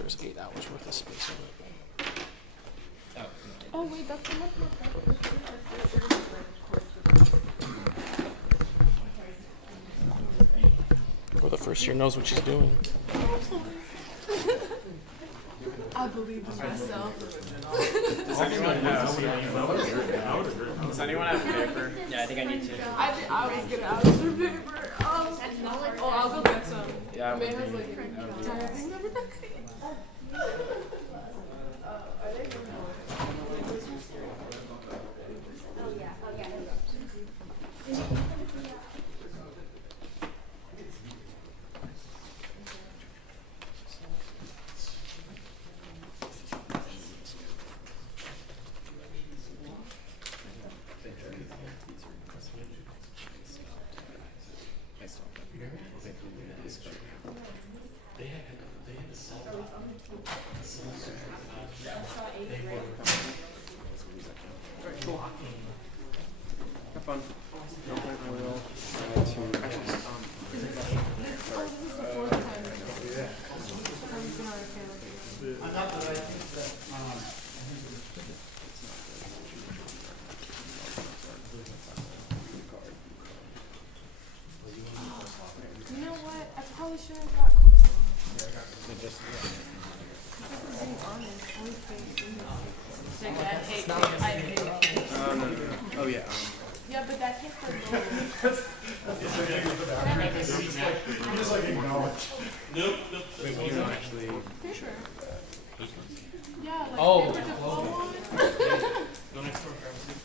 there's 8 hours worth of space on it. Oh wait, that's enough. Or the first year knows what she's doing. I believe in myself. Does anyone have paper? Yeah, I think I need to. I was gonna ask for paper. Oh, I'll go get some. Yeah, May has like typing number. Have fun. You know what? I probably should have got cortisol. Being honest, I hate Oh yeah. Yeah, but that hit the low. Just like acknowledge. Wait, we don't actually. Paper. Yeah, like Oh. paper to blow on. Go next door,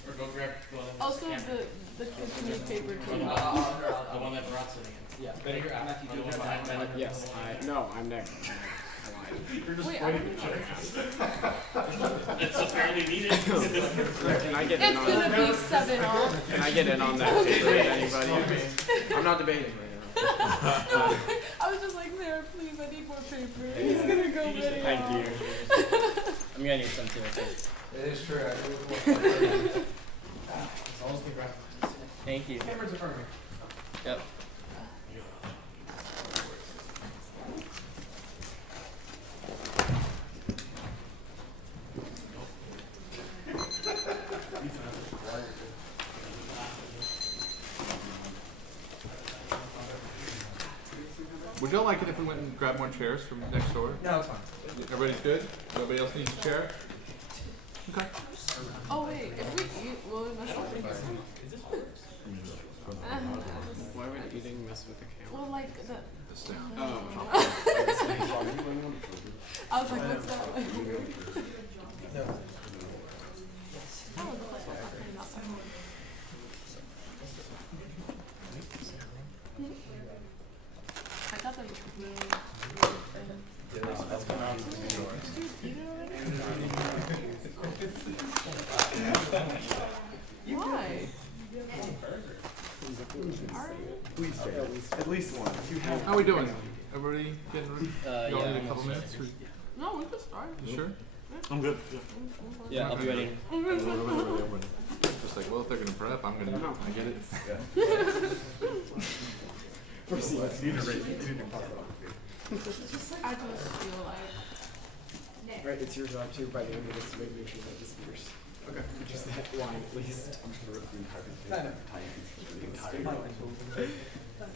or go grab Also, the kids need paper too. the one that brought sitting in. Yeah. Bennett, Matthew, do you have behind Bennett? Yes. No, I'm next. Wait, I don't know. It's apparently needed. Can I get in It's on gonna be 7 off. Can I get in on that paper with anybody? I'm not debating right I was just like, Sarah, please, I need more paper. He's gonna go now. video. Thank you. I'm gonna need some too, I think. It is true. It's always been right. Thank you. Cameras in front of me. Yep. Would y'all like it if we went and grabbed more chairs from next door? No, it's fine. Everybody's good? Nobody else needs a chair? Okay. Oh, wait, if we eat, will it mess with the camera? Why would eating mess with the camera? Well, like the. This down. Oh. I was like, what's that like? No. Oh, the plus one. Okay, not that one. I thought that was really thin. Why? At least one. How are we doing? Everybody getting ready? Y'all yeah. need a couple minutes? Or- No, we could start. You sure? I'm good. Yeah, I'll be ready. Just like, well, if they're gonna prep, I'm gonna. I get it. I just feel like. Right, it's your job too by the end of this to make sure that disappears. Okay. Just that line at least. I'm just gonna rip the entire thing.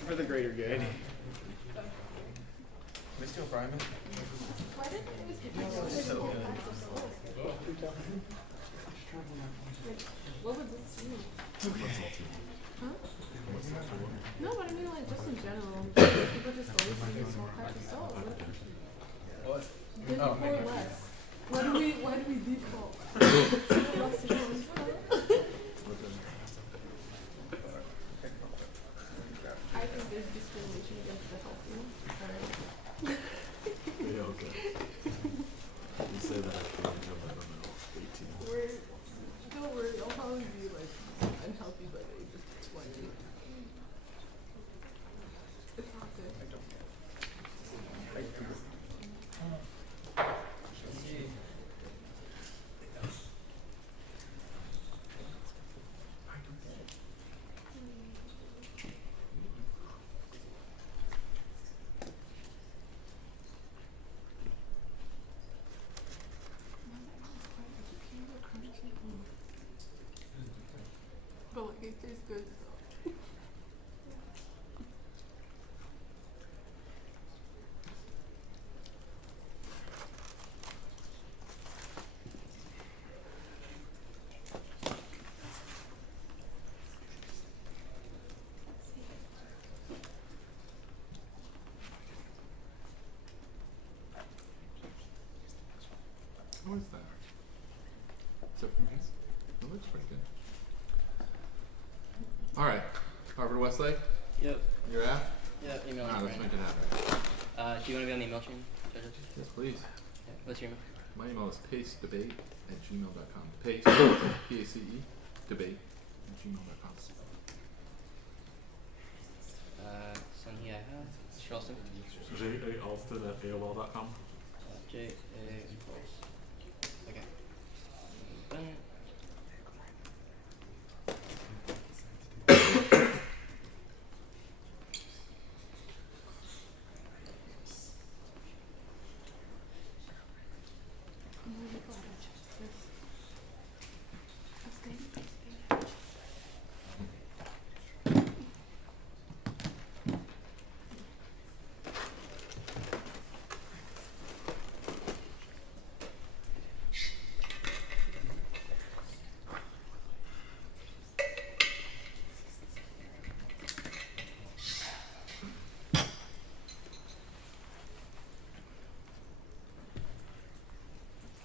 For the greater good. We still frying them? Why didn't you always get What would this mean? Huh? No, but I mean like just in general. People just always use small packs of salt. What? Then Oh, pour less. Why do we default? I think there's discrimination against the healthy. Yeah, okay. You say that after I know that I'm 18. Don't worry, I'll probably be like unhealthy by the age of 20. It's not good. good stuff. How is that? Is that from me? That looks pretty good. Alright. Harvard Westlake, Yep. you're at? Yeah, email Alright, is let's right make it happen. Do you want to be on the email chain? Judges? Yes, please. Yeah. What's your email? My email is pacedebate@gmail.com. Pace, P-A-C-E, debate @gmail.com. Sonny, I have. Mr. Ralston? JALston@AOL.com. J-A. Okay. Bennett.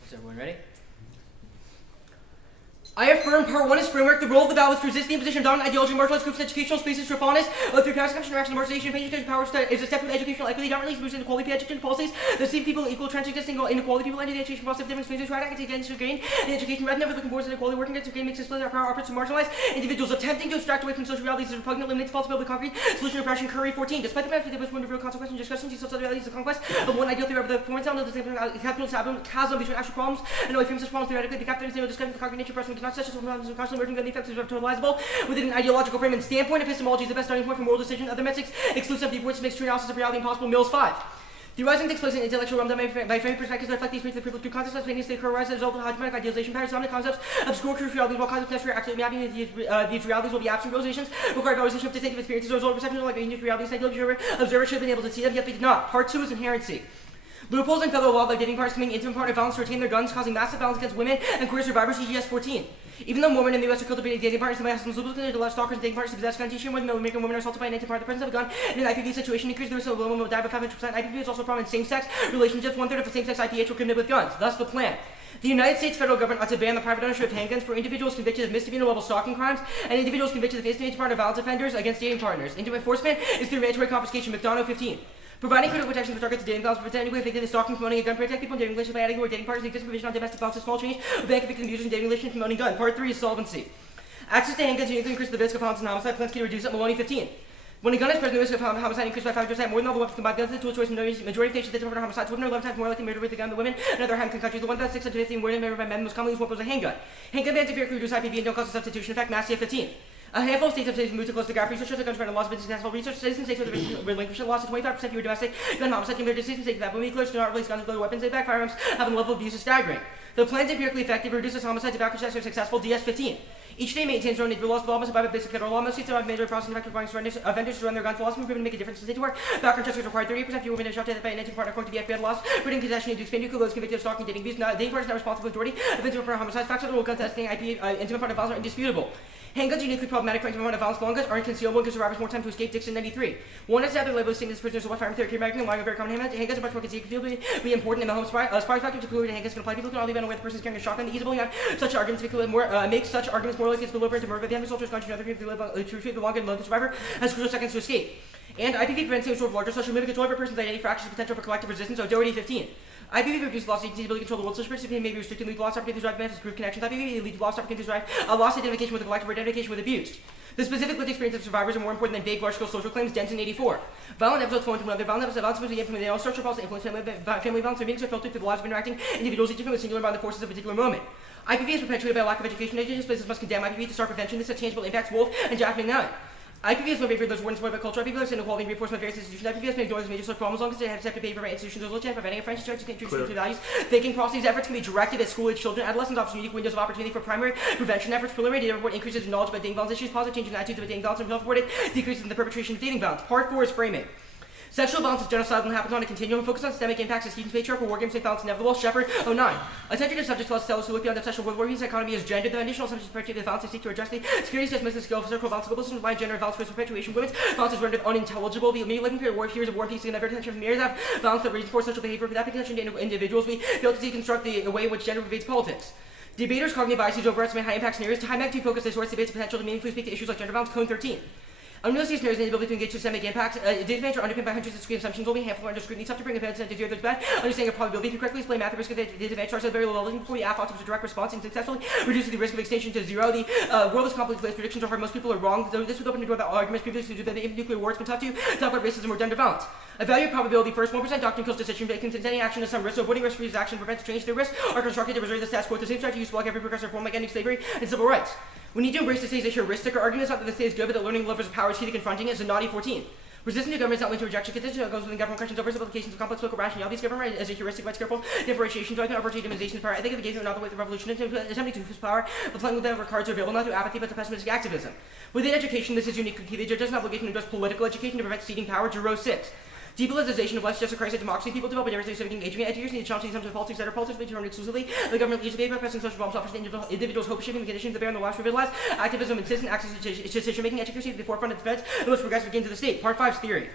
Is everyone ready? I affirm part 1 is framework, the role of the ballot is to resist the imposition of dominant ideology, marginalized groups, and educational spaces to reform us, through parents' connection, interaction, marginalization, patronage, power is a step to educational equity, dominantly boosting inequality, education policies, that see people equal trends existing, inequality, people ending the education process of different spaces, to act against to gain, and education red never looking forward to inequality, working against to gain, makes us split our power, operates to marginalize individuals, attempting to extract away from social realities is repugnant, eliminates possibility of concrete solution to oppression. Curry 14. Despite the benefit of this one of real consequences, discussions, these social realities, the conquest of one ideal theory of the performance element of the same capitalist chasm between actual problems and away from such problems theoretically, the capitalist discussion, the concrete nature, person cannot such as constantly working on the effects of totalizable within an ideological frame and standpoint. Epistemology is the best starting point for moral decision. Other metrics, exclusive viewpoints, makes true analysis of reality impossible. Mills 5. Theorizing takes place in intellectual realm by framing perspectives that reflect these traits of the privileged through concepts that simultaneously occur as a result of hegemonic idealization patterns, dominant concepts, obscure truth realities, while concepts necessary actually mapping these realities will be absent realizations, require valorization of distinctive experiences as a result of perceptions like these realities. The observer should have been able to see them, yet they did not. Part 2 is inherency. Loopholes in federal law by dating partners committing intimate partner violence to retain their guns, causing massive violence against women and queer survivors. CGS 14. Even though women in the U.S. are cultivating dating partners, the Muslims to allow stalkers and dating partners to possess gun. Teaching women American women are assaulted by an intimate partner, the presence of a gun in an IPV situation increases the risk of a woman will die by 500%. IPV is also a problem in same-sex relationships. 1/3 of the same-sex IPH were committed with guns. Thus the plan. The United States federal government ought to ban the private ownership of handguns for individuals convicted of misdemeanor-level stalking crimes and individuals convicted of intimate partner violence offenders against dating partners. Intimate enforcement is through mandatory confiscation. McDonough 15. Providing critical protection for targets to dating violence, preventing with stalking, promoting a gun, protect people in dating relationships by adding the word dating partners, the existing provision on domestic violence, a small change, bank convicted abusers in dating relations, promoting gun. Part 3 is solvency. Access to handguns uniquely increases the risk of violence and homicide. Plans to reduce it. Maloney 15. When a gun is present, the risk of homicide increased by 500%. More than all the weapons combined, guns are the tool choice. Majority of nations that report homicides, women are 11 times more likely murdered with a gun than women in other high-income countries. The 1,615 more than murdered by men most commonly used weapon was a handgun. Handgun bans empirically reduce IPV and don't cause a substitution effect. Massive 15. A handful of states have moved to close the gap. Research shows that guns run laws have been successful. Research citizen states with relinquishment laws to 25% fewer domestic gun homicide compared to citizen states that women declares do not replace guns with other weapons. They back firearms having a level of abuse is staggering. The plan is empirically effective, reduces homicide, tobacco checks are successful. DS 15. Each state maintains their own individual laws, developments by basic federal law. Most states have mandatory processing effective requiring vendors to run their guns. Laws have been proven to make a difference in state work. Background checks require 38% fewer women shot by an intimate partner according to the FBI laws. Putting possession into expand nuclear loads convicted of stalking, dating abuse. Dating partners not responsible for the majority of intimate partner homicides. Facts of the rule gun testing, intimate partner violence are indisputable. Handguns are uniquely problematic for intimate partner violence. Long guns are inconcealable and give survivors more time to escape. Dixon 93. One is the other label stating this prisoners of firearm therapy American lying a very common handguns are much more conceivably important in the home spy factor. Particularly the handguns can apply. People can only be unaware the person is carrying a shotgun. The easily have such arguments make such arguments more likely to spill over into murder. The end result is going to other people to retrieve the long and lone survivor has crucial seconds to escape. And IPV prevents the sort of larger social movement control over a person's identity for actions potential for collective resistance. Doherty 15. IPV reduces loss agency ability to control the world. Social participation may be restricted, lead to lost opportunities, drive benefits, group connections. IPV lead to lost opportunities, drive lost identification with the collective or identification with abused. The specific lived experience of survivors are more important than vague, large-scale social claims. Denton 84. Violent episodes flow into one another. Violent episodes supposed from their own structural policy influence family violence. Their meetings are filtered through the lives of interacting individuals, each different with singular by the forces of a particular moment. IPV is perpetuated by a lack of education. Education places must condemn IPV to start prevention. This has tangible impacts. Wolf and Jack McNally. IPVS may favor those who are employed by culture. IPVS inequality reinforcement of various institutions. IPVS may ignore those major social problems as long as they have to pay for institutions as well, preventing a French church to introduce new values. Thinking process, these efforts can be directed at school-age children. Adolescents offers unique windows of opportunity for primary prevention efforts. Preliminary data report increases in knowledge about dating violence issues. Positive change in attitudes about dating violence and self-reported decreases in the perpetration of dating violence. Part 4 is framing. Sexual violence is genocidal and happens on a continuum. Focus on systemic impacts as Stephen's patriarchal war games make violence inevitable. Shepherd 09. Attention to subjects plus cells who look beyond obsession with working dichotomy as gender. The initial assumptions perpetuate the violence they seek to address the security dismiss the skill of circle violence. Global systems by gender violence for perpetuation. Women's violence is rendered unintelligible. The immediate living period war fears of war and peace and diverted attention from mirrors of violence that reinforce social behavior without paying attention to individuals. We fail to deconstruct the way in which gender pervades politics. Debaters' cognitive biases overestimate high impact scenarios. To high magnitude focus distorts debates potential to meaningfully speak to issues like gender violence. Cohen 13. Unrealistic scenarios and the ability to engage systemic impacts. Data advantage are underpinned by hundreds of screen assumptions. Only a handful are under scrutiny. Tough to bring events into their bad. Understanding of probability. If you correctly explain math, the risk of data advantage starts at a very low level. Before the Aff offers a direct response and successfully reduces the risk of extinction to 0. The world is complex place. Predictions are hard. Most people are wrong. Though this would open the door about arguments previously to the nuclear war. It's been tough to talk about racism or gender violence. Evaluate probability first. 1% doctrine kills decision making. Since any action has some risk, so avoiding risk-free action prevents change. The risks are constructed to reserve the status quo. The same strategy used to block every progressive reform like ending slavery and civil rights. We need to embrace the state's issue. Heuristic arguments not that the state is good, but that learning levers of power is key to confronting it. Naughty 14. Resisting to government is not linked to rejection. Contention goes within government questions over simplifications of complex political rationalities. Government as a heuristic by careful differentiation, joint and demonization of power. I think of engagement not the way the revolution attempting to use power, but playing with whatever cards are available, not through apathy, but through pessimistic activism. Within education, this is unique to the judge has an obligation to address political education to prevent ceding power. Juro 6. Depoliticization of life's just a crisis of democracy. People develop a diversity of civic engagement. Educators need to challenge the assumptions of politics that are politics be determined exclusively. The government leads the paper pressing social problems, offers the individuals hope shaping the conditions that bear on the lives revitalize. Activism and citizen access to decision making. Education at the forefront of defense. The most progressive begins of the state. Part 5 is theory.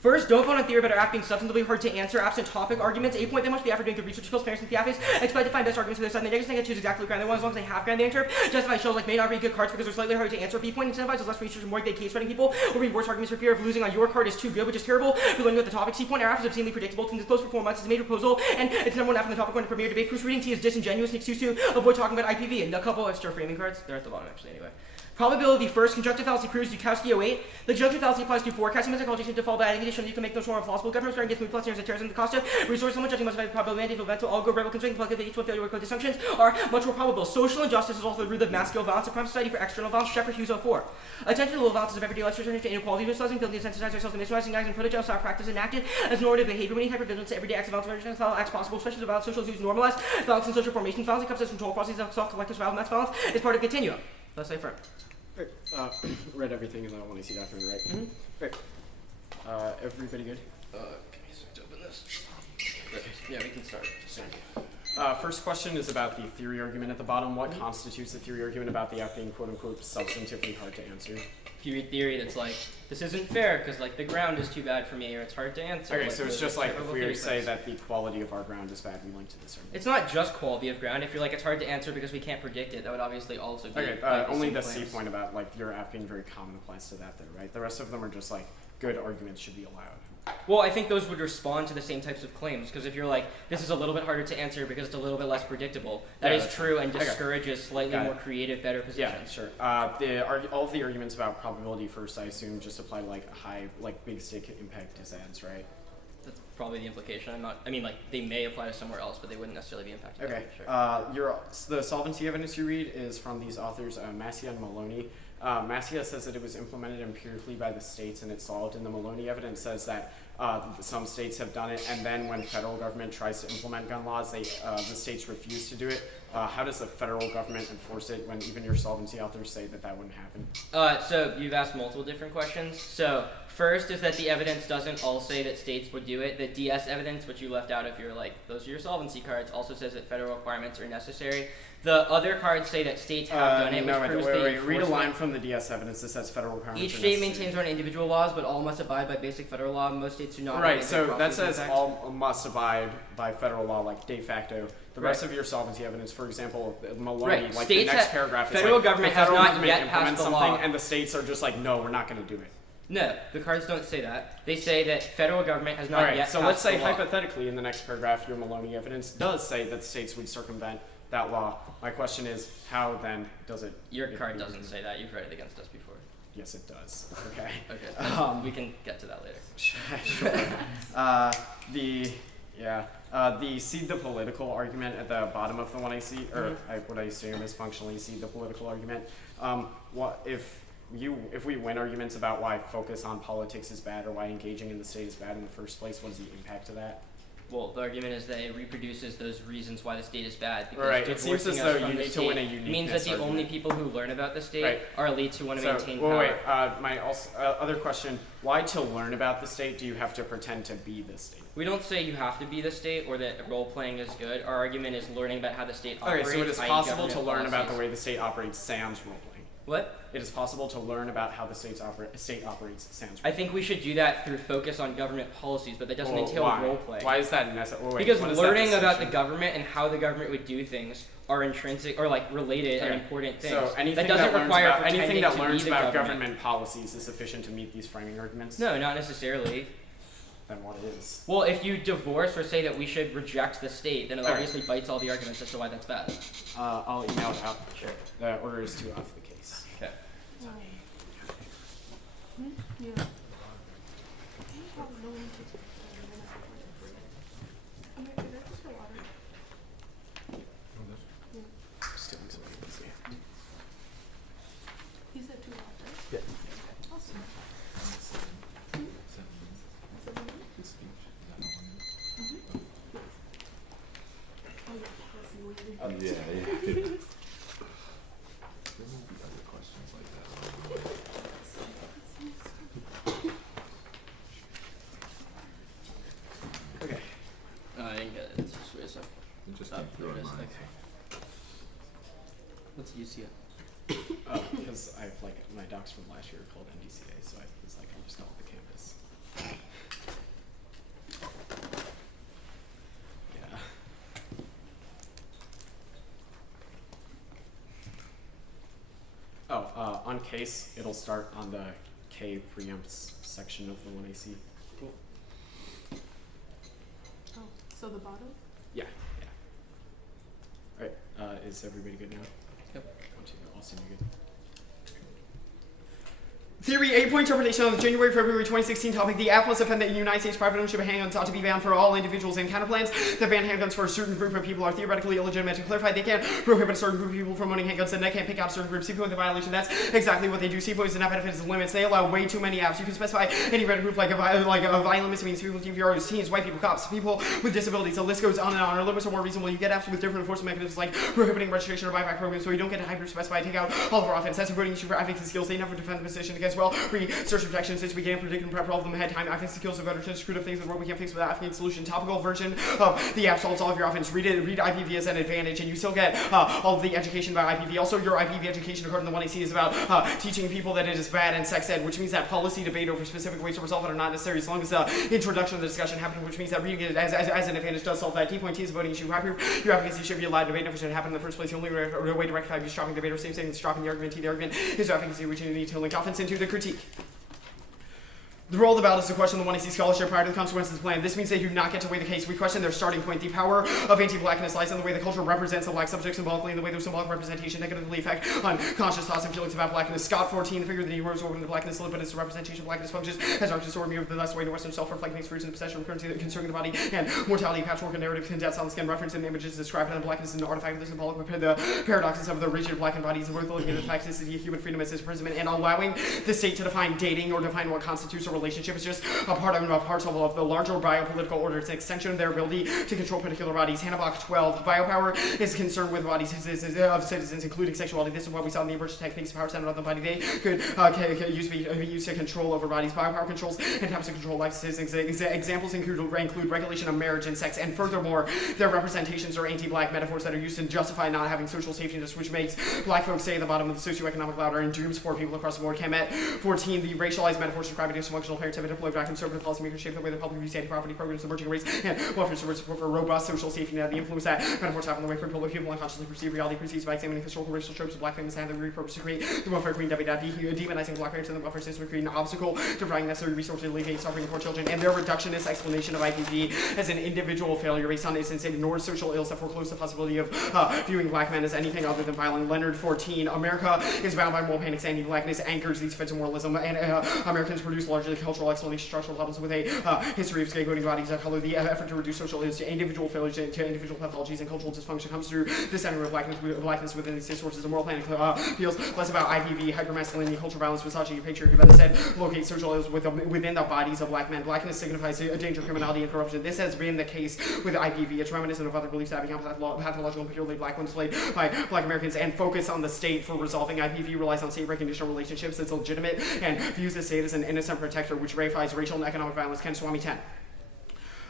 First, don't vote on theory about our app being substantively hard to answer. Absent topic arguments. 8 point they must be after doing good research skills. Parents and theaffies expect to find best arguments for their side. The negatives choose exactly what ground they want as long as they have ground they interpret. Justify shows like may not read good cards because they're slightly harder to answer. B point incentivizes less research and more big case writing people will read worse arguments for fear of losing on your card is too good, which is terrible for learning about the topic. C point our app is obscenely predictable. It's been disclosed for 4 months. It's a major proposal and it's number 1 app in the topic one to premier debate. Proofreading T is disingenuous and excuse to avoid talking about IPV. And a couple extra framing cards. They're at the bottom actually anyway. Probability first. Conjunctive fallacy proves Dukowski 08. The conjunctive fallacy applies to forecasting methodology to fall by adding addition you can make those more implausible. Government starting gets moved plus years of terrorism. The cost of resource so much judging must by probability of event all go rebel constraint collective each one failure with code dysfunctions are much more probable. Social injustice is also the root of mass scale violence. A crime society for external violence. Shepherd Hughes 04. Attention to low violence of everyday life to inequality, visualizing, building, desensitize ourselves to misrealizing acts and prototypes style practice enacted as normative behavior. We need hypervigilance to everyday acts of violence, acts possible, expressions of violence, social issues normalize violence and social formations. Violence encompasses control processes of self-collective survival. Mass violence is part of continuum. Let's say firm. Great. Read everything in the 1AC document, right? Mm-hmm. Great. Everybody good? Okay, so to open this. Yeah, we can start. First question is about the theory argument at the bottom. What constitutes the theory argument about the app being quote-unquote substantively hard to answer? If you read theory that's like, this isn't fair because like the ground is too bad for me or it's hard to answer. Okay, like, so it's the just like if terrible we theory say parts. that the quality of our ground is bad, we link to this argument. It's not just quality of ground. If you're like, it's hard to answer because we can't predict it, that would obviously also be Okay, like, only same the C claims. point about like your app being very common applies to that there, right? The rest of them are just like good arguments should be allowed. Well, I think those would respond to the same types of claims, because if you're like, this is a little bit harder to answer because it's a little bit less predictable, that is true and discourages slightly more creative, better positions. Yeah, sure. All of the arguments about probability first, I assume, just apply to like high, like big stake impact disads, right? That's probably the implication. I mean, like, they may apply to somewhere else, but they wouldn't necessarily be impacted. Okay. Sure. The solvency evidence you read is from these authors, Massia and Maloney. Massia says that it was implemented empirically by the states and it's solved, and the Maloney evidence says that some states have done it, and then when federal government tries to implement gun laws, the states refuse to do it. How does the federal government enforce it when even your solvency authors say that wouldn't happen? So you've asked multiple different questions. So first is that the evidence doesn't all say that states would do it. The DS evidence, which you left out if you're like, those are your solvency cards, also says that federal requirements are necessary. The other cards say that states have done it, which proves the read a line from the DS evidence that says federal requirements Each are state necessary. maintains their own individual laws, but all must abide by basic federal law. Most states do not. Right, so that says all must abide by federal law, like de facto. The rest of your solvency evidence, for example, Maloney, like states the next paragraph is federal like, government the federal has not government yet passed implements the something, law. and the states are just like, no, we're not going to do it. No, the cards don't say that. They say that federal government has not yet passed so let's say the law. hypothetically in the next paragraph, your Maloney evidence does say that states would circumvent that law. My question is, how then does it? Your card doesn't say that. You've read it against us before. Yes, it does. Okay. Okay. We can get to that later. Sure. The cede the political argument at the bottom of the 1AC, or what I assume is functionally cede the political argument. What if if we win arguments about why focus on politics is bad or why engaging in the state is bad in the first place, what is the impact of that? Well, the argument is that it reproduces those reasons why the state is bad. Because Right. It seems as divorcing us though from you the need to win a state uniqueness means that the only argument. people who learn about the state Right. are elites who want to maintain power. wait, my other question, why to learn about the state do you have to pretend to be the state? We don't say you have to be the state or that role playing is good. Our argument is learning about how the state Okay, operates. so it is i.e. possible to government learn about the policies. way the state operates sans role playing. What? It is possible to learn about how the state operates sans I think we should do that through focus on government policies, but that doesn't entail why? role play. Why is that necessary? Because learning about the government and how the government would do things are intrinsic or like related and Okay. important things. So anything that doesn't learns require about, pretending anything that to learns be the about government. government policies is sufficient to meet these framing arguments? No, not necessarily. Then what is? Well, if you divorce or say that we should reject the state, then it Okay. obviously bites all the arguments as to why that's bad. I'll email it out. Sure. The order is to off the case. Okay. Yeah. Stealing something. Let's see. He said 2 hours, right? Yeah. Awesome. Yeah, yeah. There will be other questions like that. Okay. I didn't get it. It's just wait a sec. Just Oh, keep there it going is. mine. Okay. What's UCA? Because I have like my docs from last year are called NDCA, so I was like, I'll just call it the campus. Yeah. On case, it'll start on the K preempts section of the 1AC. Cool. Oh, so the bottom? Yeah. Alright, is everybody good now? Yep. Austin, you good? Theory 8-point interpretation on the January-February 2016 topic. The Aff must defend that in the United States private ownership of handguns ought to be banned for all individuals and counterplans. That ban handguns for a certain group of people are theoretically illegitimate. To clarify, they can't prohibit a certain group of people from owning handguns, and they can't pick out a certain group. C-point the violation. That's exactly what they do. C-point is not benefits and limits. They allow way too many apps. You can specify any red group like a violent misdemeanors, people, TVRs, teens, white people, cops, people with disabilities. The list goes on and on. Our limits are more reasonable. You get apps with different enforcement mechanisms like prohibiting registration or buyback programs, so you don't get to hyper-specify, take out all of our offense. That's a voting issue for advocacy skills. They never defend the position against, well, search protection. Since we can't predict and prep for all of them ahead of time, advocacy skills of veterans screwed up things in the world we can't fix with that Afghan solution. Topical version of the app solves all of your offense. Read IPV as an advantage, and you still get all of the education about IPV. Also, your IPV education, according to the 1AC, is about teaching people that it is bad and sex ed, which means that policy debate over specific ways to resolve it are not necessary as long as the introduction of the discussion happened, which means that reading it as an advantage does solve that. T-point T is a voting issue. Your advocacy should be allowed. Debate never should happen in the first place. The only way to rectify abuse, dropping debate, or same thing as dropping the argument. T, the argument is advocacy, which you need to link offense into the critique. The role of the ballot is to question the 1AC scholarship prior to the consequences of the plan. This means they do not get to weigh the case. We question their starting point. The power of anti-blackness lies in the way the culture represents the black subject symbolically, and the way their symbolic representation negatively affect unconscious thoughts and feelings about blackness. Scott 14, the figure of the Negroes orbiting the blackness, but its representation of blackness functions as arc distorted view of the less way to Western self-reflecting experience in the possession of currency concerning the body and mortality, patchwork, and narrative condensed on the skin, reference in the images described in blackness is an artifact of the symbolic, the paradoxes of the rigid blackened bodies, and worth looking at the toxicity of human freedom as imprisonment, and allowing the state to define dating or define what constitutes a relationship is just a part of the larger biopolitical order. It's an extension of their ability to control particular bodies. Hannah 12. Biopower is concerned with bodies of citizens, including sexuality. This is what we saw in the emergent techniques of power centered on the body. They could be used to control over bodies. Biopower controls and types of control life citizens. Examples include regulation of marriage and sex, and furthermore, their representations are anti-black metaphors that are used to justify not having social safety nets, which makes black folks stay at the bottom of the socioeconomic ladder and dooms poor people across the board. Kemet 14. The racialized metaphors describing dysfunctional parents have been deployed by conservative policymakers shape the way the public views anti-poverty programs, emerging race, and welfare support for robust social safety net. The influence that metaphors have on the way people unconsciously perceive reality perceived by examining historical racial tropes of black families and the repurpose to create the welfare queen demonizing black parents and the welfare system to create an obstacle to providing necessary resources to alleviate suffering for children, and their reductionist explanation of IPV as an individual failure based on instance ignores social ills that foreclose the possibility of viewing black men as anything other than violent. Leonard 14. America is bound by moral panics. Anti-blackness anchors these fits of moralism, and Americans produce largely cultural explanation, structural problems with a history of scapegoating bodies of color. The effort to reduce social individual failures to individual pathologies and cultural dysfunction comes through the center of blackness within these state sources. The moral planning feels less about IPV, hypermasculinity, cultural violence, misogyny, patriarchy, but instead locate social ills within the bodies of black men. Blackness signifies a danger, criminality, and corruption. This has been the case with IPV. It's reminiscent of other beliefs that become pathological, particularly black ones played by black Americans, and focus on the state for resolving IPV relies on state recognition of relationships that's legitimate and views the state as an innocent protector, which reifies racial and economic violence. Ken Swami 10.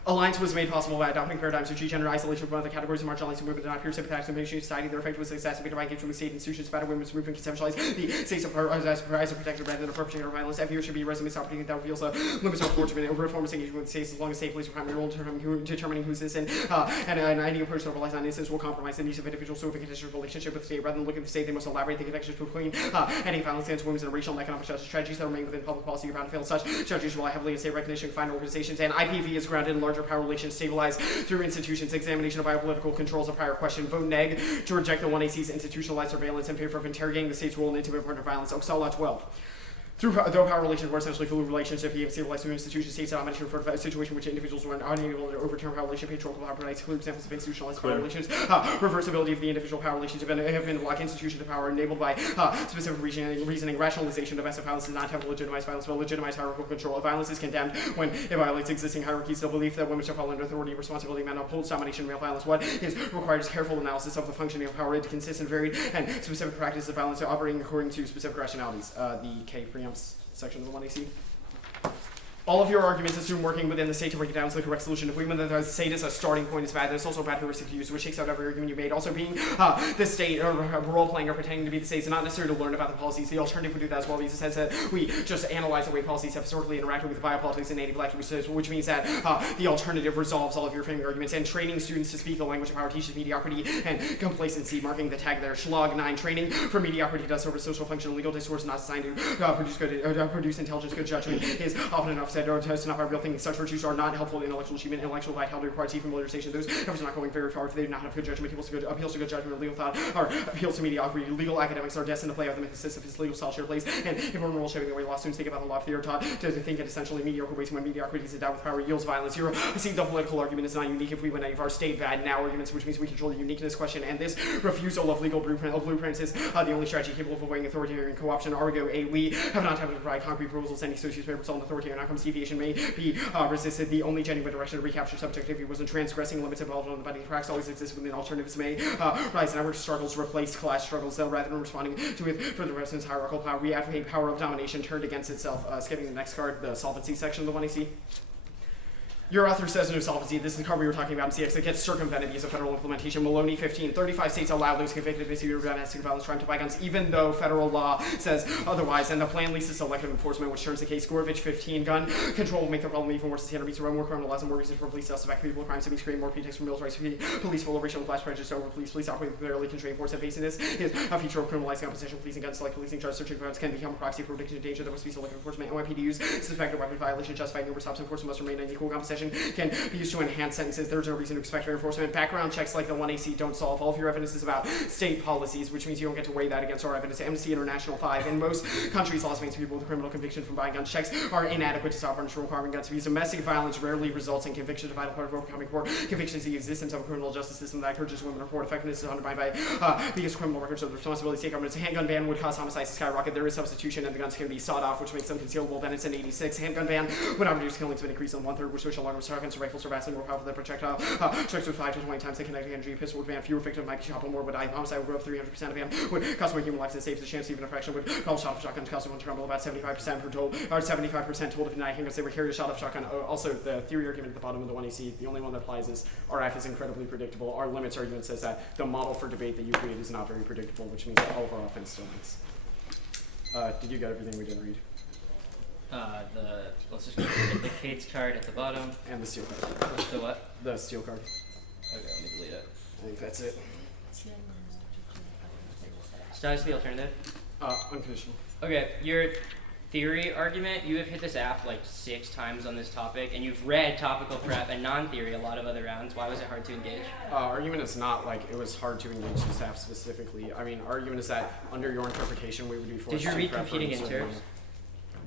Alliance was made possible by adopting paradigms which gender isolation from other categories of marginalized movement and not pure sympathetic to mainstream society. Their effect was exacerbated by engagement with state institutions, better women's movement conceptualize the states as a protector rather than a perpetrator of violence. Every year should be resume opportunity that reveals a limits of fortune and reformist engagement with states as long as state plays a primary role in determining who's innocent. And any approach that relies on innocence will compromise the needs of individuals. So if a contentious relationship with the state, rather than looking at the state, they must elaborate the connections between any violence against women and racial and economic justice strategies that remain within public policy are bound to fail. Such strategies rely heavily on state recognition, confined organizations, and IPV is grounded in larger power relations, stabilized through institutions, examination of biopolitical controls, a prior question, vote neg to reject the 1AC's institutionalized surveillance in favor of interrogating the state's role in intimate partner violence. Oxala 12. Though power relations were essentially fluid relationships, he stabilized through institutions, states domination referred to a situation in which individuals were unable to overturn power relationship, patriarchal power rights. Clear examples of institutionalized power relations. Reversibility of the individual power relations have been block institutions of power enabled by specific reasoning. Rationalization. Domestic violence does not have to legitimize violence, but legitimize hierarchical control. Violence is condemned when it violates existing hierarchies. The belief that women should fall under authority, responsibility, men upholds domination, male violence. What is required is careful analysis of the functioning of power. It consists in varied and specific practices of violence operating according to specific rationalities. The K preempts section of the 1AC. All of your arguments assume working within the state to break it down is the correct solution. If we mean that the state as a starting point is bad, then it's also a bad heuristic to use, which takes out every argument you made. Also, being the state or role-playing or pretending to be the state is not necessary to learn about the policies. The alternative would do that as well, because it says that we just analyze the way policies have historically interacted with biopolitics and native black research, which means that the alternative resolves all of your framing arguments. And training students to speak the language of power teaches mediocrity and complacency, marking the tag there. Schlag 9. Training for mediocrity does serve a social function. Legal discourse not designed to produce intelligence, good judgment is often enough said to not real things. Such virtues are not helpful in intellectual achievement. Intellectual vitality requires deep familiarization. Those efforts are not going very far if they do not have good judgment. Appeals to good judgment or legal thought are appeals to mediocrity. Legal academics are destined to play out the mythesis of his legal style share plays and important role shaping the way law students think about the law. If they are taught to think in essentially mediocre ways, when mediocrity is endowed with power, yields violence. Here, I see the political argument is not unique if we win any of our state bad now arguments, which means we control the uniqueness question. And this refusal of legal blueprints is the only strategy capable of avoiding authoritarian co-option. Argo 8. We have not attempted to provide concrete proposals. Any associates may result in authoritarian outcomes. Deviation may be resisted. The only genuine direction to recapture subjectivity wasn't transgressing limits involved on the body. Cracks always exist within alternatives may rise. Network struggles replace class struggles rather than responding to it for the residents' hierarchical power. We advocate power of domination turned against itself. Skipping the next card, the solvency section of the 1AC. Your author says no solvency. This is the card we were talking about in CX that gets circumvented via federal implementation. Maloney 15. 35 states allow those convicted of misuse of domestic violence crime to buy guns, even though federal law says otherwise. And the plan leads to selective enforcement, which turns the case. Gorovich 15. Gun control will make the problem even worse. The standard meets more criminal laws and more reasons for police to suspect people of crimes. It means creating more pretexts for military rights. Police full of racial and class prejudice over police. Police operate with barely constrained force. And facing this is a feature of criminalizing opposition. Policing guns, like policing charge searching for guns, can become a proxy for prediction of danger that must be selective enforcement. NYPD use suspected weapon violation justified numerous stops. Enforcement must remain in equal competition. Can be used to enhance sentences. There's no reason to expect fair enforcement. Background checks like the 1AC don't solve. All of your evidence is about state policies, which means you don't get to weigh that against our evidence. Amnesty International 5. In most countries, laws against people with a criminal conviction from buying guns. Checks are inadequate to stop others from requiring guns to be used. Domestic violence rarely results in conviction. The vital part of overcoming poor convictions is the existence of a criminal justice system that encourages women to report. Effectiveness is undermined by because criminal records of the responsibility of state governments. A handgun ban would cause homicides to skyrocket. There is substitution, and the guns can be sawed off, which makes them concealable. Bennett's in 86. Handgun ban would not reduce killings, but increase them 1/3, which social alarms, shotguns, rifles are vastly more powerful than projectile. Strikes with 5 to 20 times the kinetic energy. Pistol would ban. Fewer victims might be shot, but more would die. Homicide would grow up 300% of them. Would cost more human lives and saves the chance even a fraction. Would call shot of shotguns cost one to crumble about 75% per told, or 75% told if denied handguns. They would carry a shot of shotgun. Also, the theory argument at the bottom of the 1AC, the only one that applies is RF is incredibly predictable. Our limits argument says that the model for debate that you create is not very predictable, which means that all of our offense still makes. Did you get everything we didn't read? Let's just go with the Kate's card at the bottom. And the steel card. The what? The steel card. Okay, let me delete it. I think that's it. Status of the alternative? Unconditional. Okay, your theory argument, you have hit this app like 6 times on this topic, and you've read topical prep and non-theory a lot of other rounds. Why was it hard to engage? Argument is not like it was hard to engage the staff specifically. I mean, argument is that under your interpretation, we would be forced to Did you read competing inters?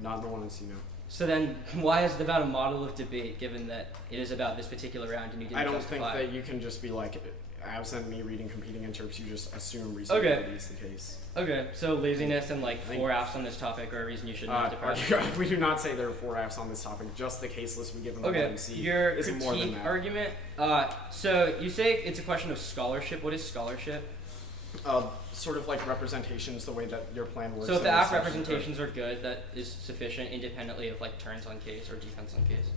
Not the one I see now. So then, why is it about a model of debate, given that it is about this particular round and you didn't I don't justify? think that you can just be like, absent me reading competing interps, you just assume reasonability is the case. Okay, so laziness and like 4 Fs on this topic are a reason you shouldn't have departed. We do not say there are 4 Fs on this topic, just the case list we give in the Okay, MC your is more than critique that. argument. So you say it's a question of scholarship. What is scholarship? Sort of like representations, the way that your plan works. So if in the this AF section. representations are good, that is sufficient independently of like turns on case or defense on case.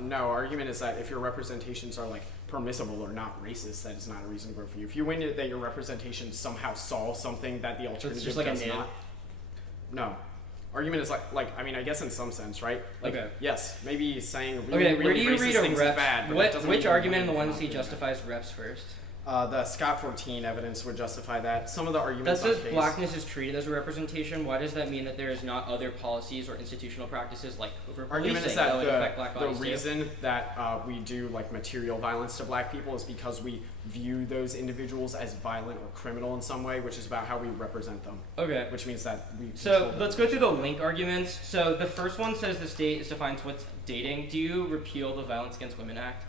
No, argument is that if your representations are like permissible or not racist, that is not a reason to vote for you. If you win it that your representation somehow solves something that the alternative just like a does nib? not. No. Argument is like I mean I guess in some sense, right? Like Okay. yes, maybe saying really, Okay, really where do you racist read a things ref? is bad, but it doesn't Which mean you're argument in the voting one for C not justifies refs first? The Scott 14 evidence would justify that. Some of the That arguments says on case, blackness is treated as a representation. Why does that mean that there is not other policies or institutional practices like over argument policing is that that would affect black the bodies too? reason that we do like material violence to black people is because we view those individuals as violent or criminal in some way, which is about how we represent them. Okay. Which means that we. So control let's them. go through the link arguments. So the first one says the state defines what's dating. Do you repeal the Violence Against Women Act?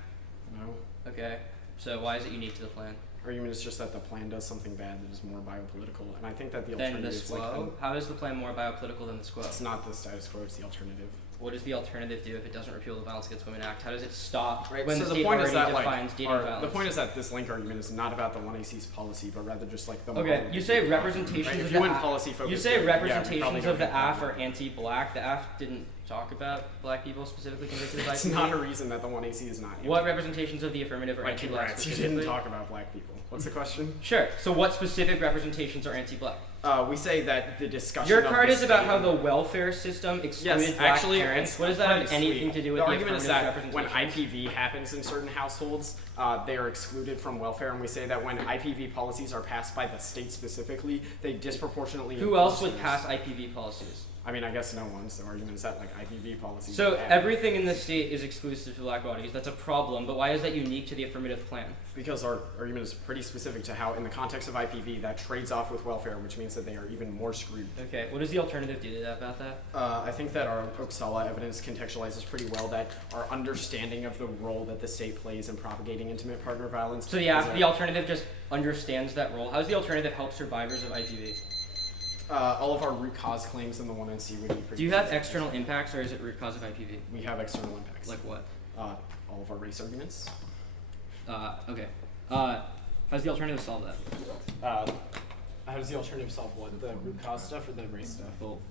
No. Okay. So why is it unique to the plan? Argument is just that the plan does something bad that is more biopolitical, and I think that the Then the alternative is like SQUO? How is the plan more biopolitical than the SQUO? it's not the status quo; it's the alternative. What does the alternative do if it doesn't repeal the Violence Against Women Act? How does it stop Right. when So the the state point already is that defines like dating violence? the point is that this link argument is not about the 1AC's policy, but rather just like the. Okay, model. you say representations Right, of if the you went AF. policy focused, You say yeah, we probably representations don't of the get that. AF are anti-black. The AF didn't talk about black people specifically convicted of It's IPV. not a reason that the 1AC is not. What representations of the affirmative are Like anti-black congrats, you specifically? didn't talk about black people. What's the question? Sure. So what specific representations are anti-black? We say that the discussion. Your of card the is about state- how the welfare system excluded Yes, black actually, parents. it's What does that have pretty anything sweet. to do with the the argument is affirmative that when representations? IPV happens in certain households, they are excluded from welfare, and we say that when IPV policies are passed by the state specifically, they disproportionately. Who else enforce would those. pass IPV policies? I mean, I guess no one. So the argument is that like IPV policies. So are bad. everything in the state is exclusive to black bodies. That's a problem, but why is that unique to the affirmative plan? Because our argument is pretty specific to how, in the context of IPV, that trades off with welfare, which means that they are even more screwed. Okay, what does the alternative do to that, about that? I think that our Oksala evidence contextualizes pretty well that our understanding of the role that the state plays in propagating intimate partner violence. So is yeah, that- the alternative just understands that role. How does the alternative help survivors of IPV? all of our root cause claims in the 1NC would be pretty. Do you have external impacts, or is it root cause of IPV? We have external impacts. Like what? All of our race arguments. Okay. How does the alternative solve that? How does the alternative solve what? The root cause stuff or the race stuff? Both.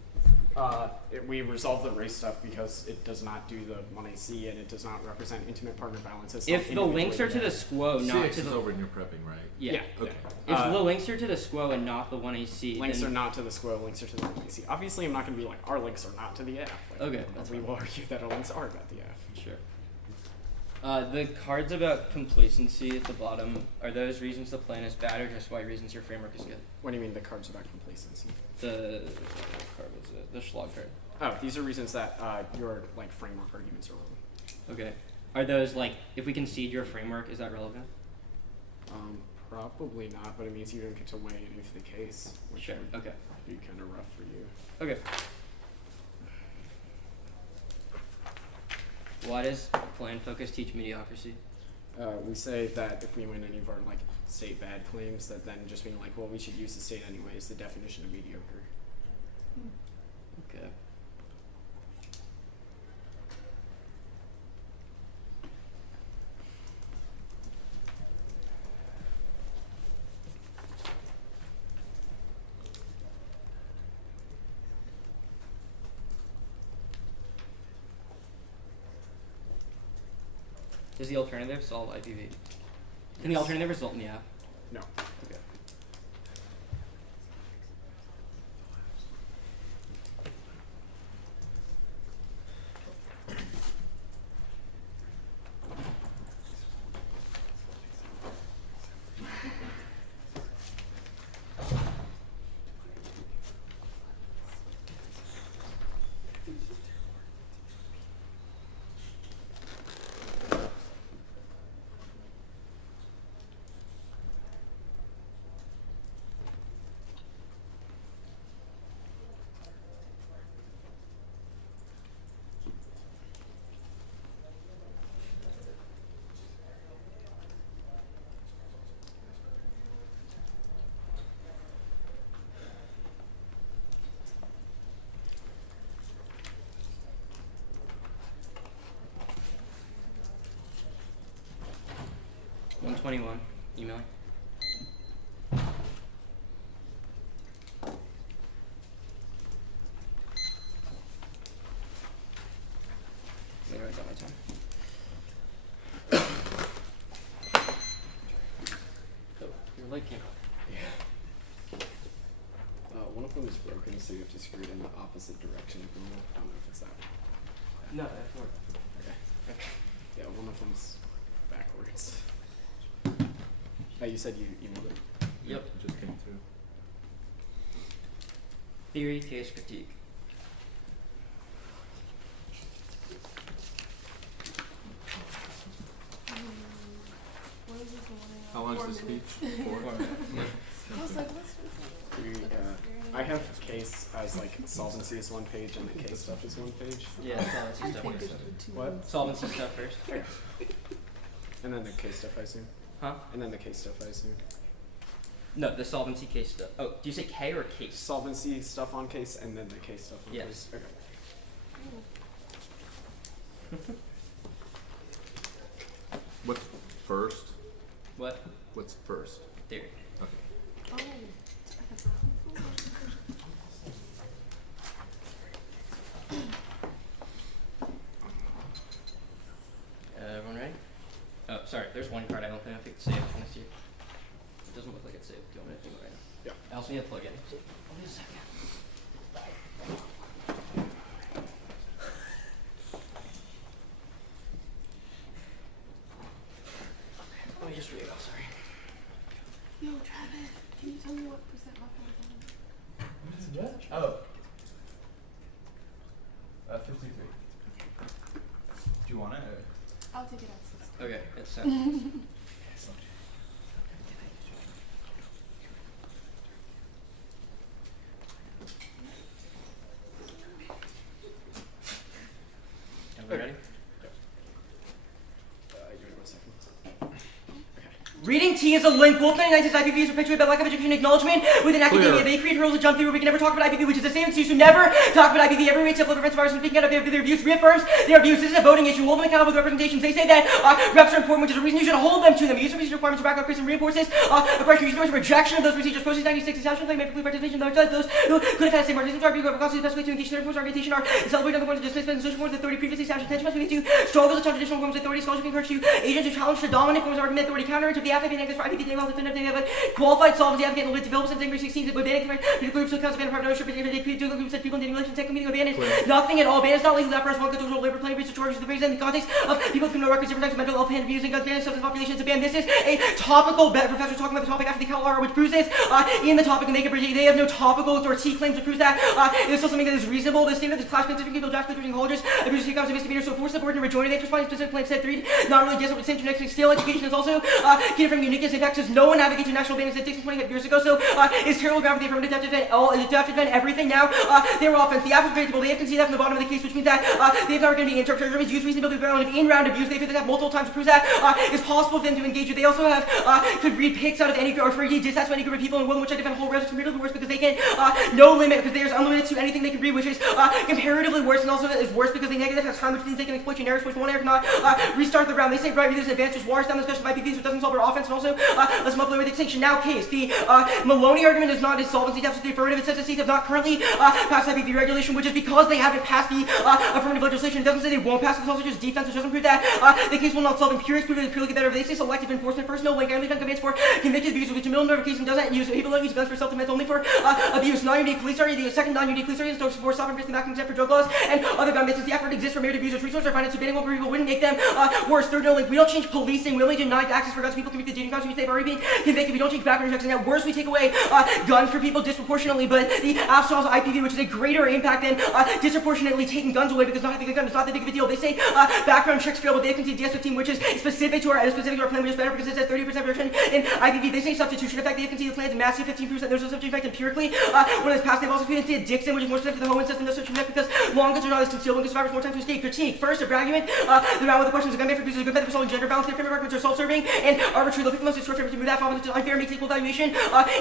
We resolve the race stuff because it does not do the 1AC and it does not represent intimate partner violence. It's If not the links are to the individually SQUO, not CX to is the over and you're prepping, right? yeah. Okay. If the links are to the SQUO and not the 1AC, links then are not to the SQUO, links are to the 1AC. Obviously, I'm not going to be like, our links are not to the F. Like, Okay, that's we fine. will argue that our links are about the F. Sure. The cards about complacency at the bottom, are those reasons the plan is bad or just why reasons your framework is good? What do you mean the cards about complacency? The what card was it? The Schlag card. Oh, these are reasons that your like framework arguments are wrong. Okay. Are those like, if we concede your framework, is that relevant? Probably not, but it means you don't get to weigh any of the case, which Sure. would Okay. be kind of rough for you. Okay. Why does plan focus teach mediocrity? We say that if we win any of our like state bad claims, that then just being like, well, we should use the state anyway is the definition of mediocre. Okay. Does the alternative solve IPV? Can the alternative result in the app? No. Okay. 121. Emailing. Maybe I got my time. Oh, your light came on. One of them is broken, so you have to screw it in the opposite direction of normal. I don't know if it's that. No, that's work. Okay. Yeah, one of them's backwards. Oh, you said you emailed it? Yep. It just came through. Theory, case, critique. What is this morning? How long is 4 the speech? minutes. 4? I was like, what's I have case as like solvency is one page and the case stuff is one page. Yeah, solvency stuff think first. it's the two What? ones. Solvency stuff first. And then the case stuff, I assume. Huh? And then the case stuff, I assume. No, the solvency case stuff. Oh, do you say K or case? Solvency stuff on case and then the case stuff on Yes. case. Okay. What's first? What? What's first? Theory. Okay. Oh, I had that one. Everyone ready? Oh, sorry. There's one card I don't think it's saved. Can I see it? It doesn't look like it's saved. Do you want me to do it right now? Yeah. I also need to plug in. So, I'll need a second. Let me just read it. Oh, sorry. Yo, Travis, can you tell me what percent my phone's on? Oh. 53. Do you want it? Or? I'll take it at 60. Okay, it's sent. Everybody ready? Give me 1 second. Reading T is a link. Both 99 says IPV is perpetuated by lack of education acknowledgement within academia. They create hurdles to jump through where we can never talk about IPV, which is the same excuse to never talk about IPV. Every way to prevent virus from speaking out of their views reaffirms their views. This is a voting issue. Hold them accountable with representations. They say that reps are important, which is a reason you should hold them to them. Use of procedure requirements to back up Chris and reinforces oppression. You should rejection of those procedures. Procedures 96 establishment play made participation. Those who could have had the same participants are because the best way to engage their forms of organization are celebrate other forms of dismissed and social forms of authority previously established. Attention must be made to struggles to traditional forms of authority. Scholarship encourage to agents to challenge the dominant forms of argument authority counter to the FFP negative for IPV. They have a qualified solvency advocate and development since 16 with Bennett groups of council of partnership they groups of people in relation to community of Bennett. Nothing at all. Banned is not legally apparatus, one control labor claim, research charges, the phrase in the context of people with criminal records, different types of mental health and abuse and guns, banned substance population. It's a ban. This is a topical professor talking about the topic after the Cal which proves this in the topic, and they have no topical authority claims to prove that. It is still something that is reasonable. The standard is class specific people draft between colleges, abuse becomes a misdemeanor, so force the board to rejoin it. Responding specific plan said 3, not really guess what the same next still education is also key from uniqueness impacts because no one advocates to national bans that takes 25 years ago, so it's terrible ground for the affirmative defense everything now. They were offense. The Aff is predictable. They have conceded that from the bottom of the case, which means that they've never going to be interpreted. Use reasonable ground of in-round abuse. They feel they have multiple times to prove that it's possible for them to engage with. They also have could read pics out of any or free dissatisfied any group of people and will which I defend whole reps comparatively worse because they can no limit because there's unlimited to anything they can read, which is comparatively worse and also is worse because they negative has time which means they can exploit generics which one error cannot restart the round. They say right readers advance just waters down the discussion of IPVs which doesn't solve our offense and also let's muffle away the extinction. Now case. The Maloney argument is not insolvency deficit. The affirmative it says the states have not currently passed IPV regulation, which is because they haven't passed the affirmative legislation. It doesn't say they won't pass it. It's also just defense, which doesn't prove that the case will not solve empirics prove it purely better. They say selective enforcement first. No link. I only done convicted for convicted abuse, which a middle notification doesn't use. People don't use guns for self-defense only for abuse. Non-unique police area. The second non-unique police area is for self-defense and backing except for drug laws and other gun business. The effort exists for merit abusers. Resources are financed. So banning more people wouldn't make them worse. Third, no link. We don't change policing. We only deny access for guns. People commit the dating crimes. They've already been convicted. We don't change background checks. And at worst, we take away guns for people disproportionately. But the Aff solves IPV, which is a greater impact than disproportionately taking guns away because not having a gun is not that big of a deal. They say background checks fail, but they can see DS15, which is specific to our plan, which is better because it says 30% reduction in IPV. They say substitution effect. They can see the plans massive 15%. There's no substitution effect empirically. When it's passed, they've also seen Dixon, which is more specific to the Cohen system. No substitution effect because long guns are not as concealed. When survivors more time to escape. Critique. First, a argument. The round with the questions: a gun made for abuse is a good method for solving gender balance. Their framework arguments are self-serving and arbitrary. arbitrary. Look at the most short to move that from to unfair, makes equal evaluation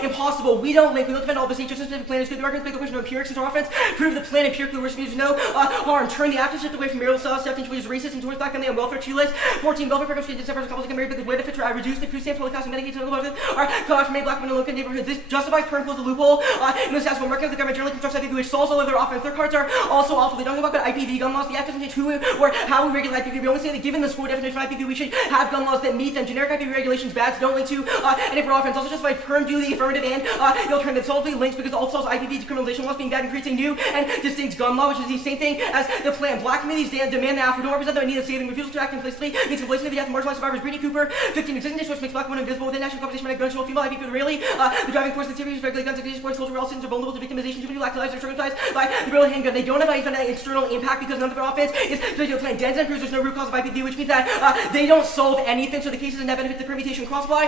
impossible. We don't link. We look at all the same just specific plan is good. The arguments make the question of empirics into offense. Prove the plan empirically works means no harm. Turn the after shift away from marital style stuff into which is racist and towards black family and welfare tree list. 14 welfare programs created separate couples get married because way to fit reduce the food stamp public housing Medicaid total benefits are cut off from many black women in local neighborhoods. This justifies per close the loophole. In this one record the government generally constructs IPV which solves all of their offense. Their cards are also awful. They don't talk about IPV gun laws. The act doesn't change who or how we regulate IPV. We only say that given the score definition of IPV we should have gun laws that meet them. Generic IPV regulations bad, so don't link to any for offense. Also justify perm do the affirmative and the alternative solely links because it also solves IPV decriminalization laws being bad and creates a new and distinct gun law, which is the same thing as the plan. Black communities demand that Afro don't represent their need of saving. Refusal to act implicitly means complacently the death of marginalized survivors. Brittany Cooper, 15 existing dish, which makes black women invisible within national conversation. Gun show female IPV really the driving force of the series regulate guns against boys, cultural citizens are vulnerable to victimization. Too many black lives are circumcised by the real handgun. They don't have any external impact because none of their offense is to plan. Denton proves there's no root cause of IPV, which means that they don't solve anything. So the cases in that benefit the permutation cross apply.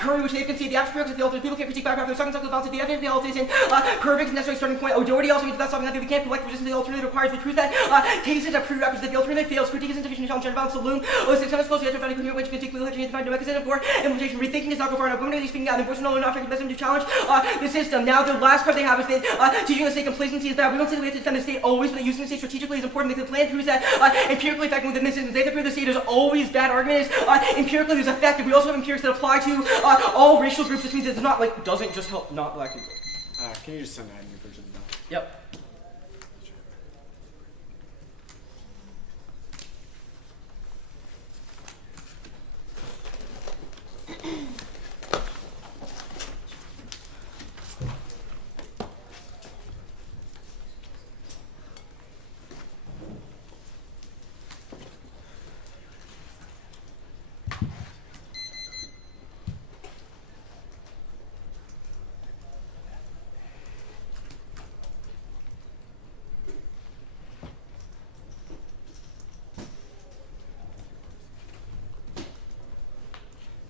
Curry, which they've conceded the abstract of the alternate people can't critique biography. The second cycle of balance of the evidence, the alteration perfect necessary starting point. Doherty also means that solving that we can't collect resistance to the alternative requires which proves that cases are prerequisites that the alternative fails. Critique is insufficient to challenge gender violence. Saloon. 6 times close to the other which can take legal action to find no mechanism for implementation. Rethinking does not go far enough. Women are speaking out. The enforcement no not effective to challenge the system. Now the last card they have is that teaching the state complacency is bad. We don't say that we have to defend the state always, but that using the state strategically is important because the plan proves that empirically effective within this system. They have to prove the state is always bad. Argument is empirically is effective. We also have empirics that apply to all racial groups, which means it's not like doesn't just help not black people. Can you just send that in your version of that? Yep.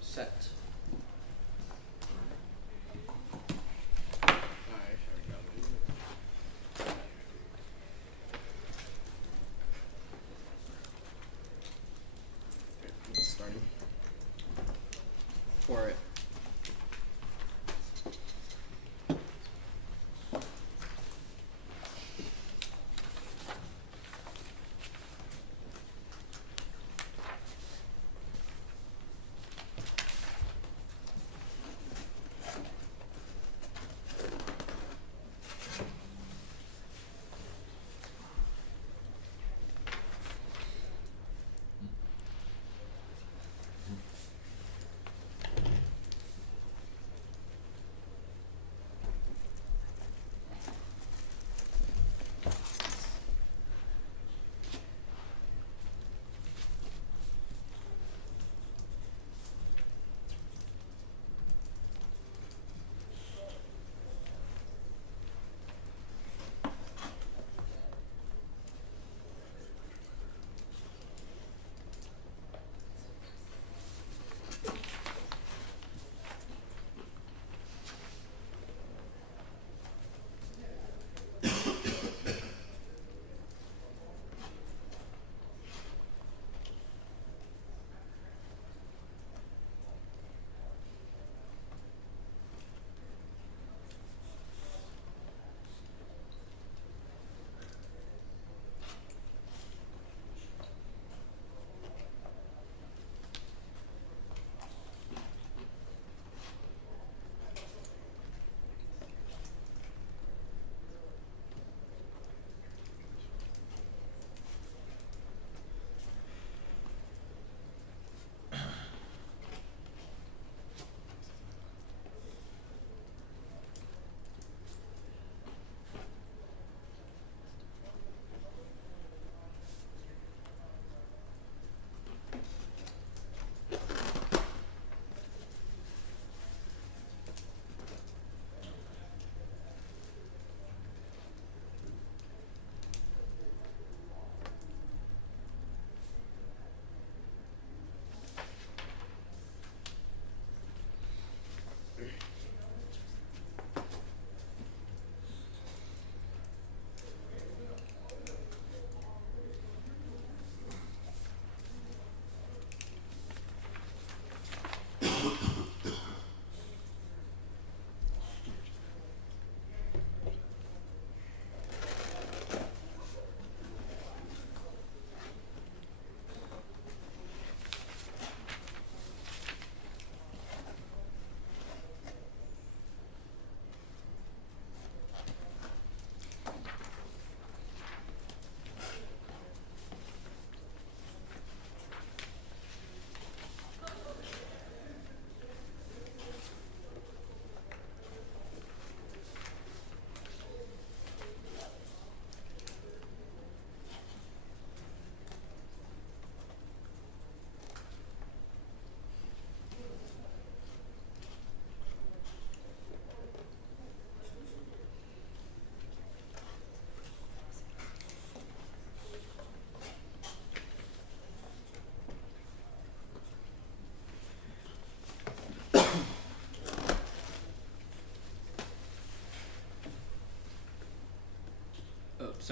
Set. Starting for it.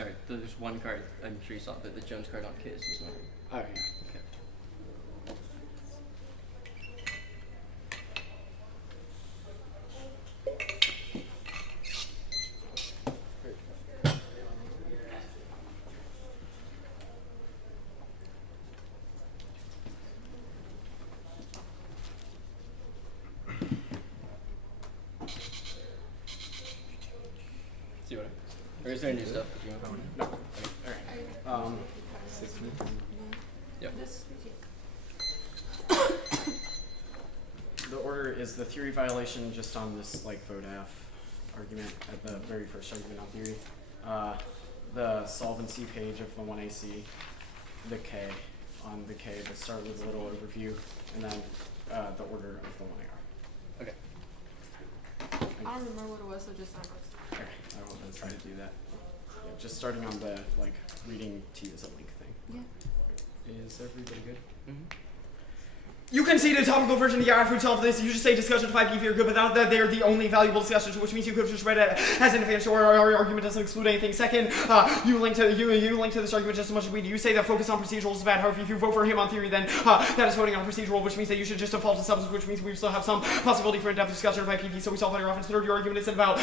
sorry, there's one card I'm sure you saw, but the Jones card on Kiss is not. Oh, yeah. Okay. See what? Or is there new stuff that you want? No. All right. 6 minutes. Yep. This, The order is the theory violation just on this like vote F argument at the very first argument on theory. The solvency page of the 1AC, the K on the K, but start with a little overview, and then the order of the 1AR. Okay. I don't remember what it was, so just sign first. Okay, I will then try to do that. Yeah, just starting on the like reading T as a link thing. Yeah. Is everybody good? Mm-hmm. You concede a topical version of the IR food self this. You just say discussion of 5P are good, but not that they are the only valuable discussions, which means you could have just read it as an advantage, or our argument doesn't exclude anything. Second, you link to this argument just as much as we do. You say that focus on procedurals is bad. However, if you vote for him on theory, then that is voting on a procedural, which means that you should just default to substance, which means we still have some possibility for in-depth discussion of IPV. So we solve that your offense. Third, your argument isn't about